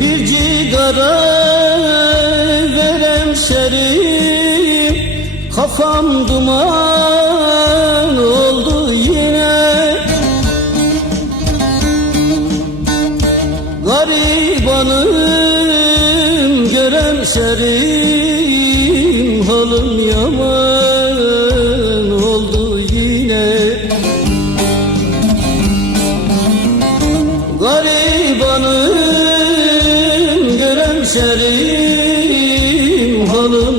Bir cigara verem şerim Kafam duman oldu yine. Garibanım gören şerim Halım yaman oldu yine. Garibanım gören şerim halım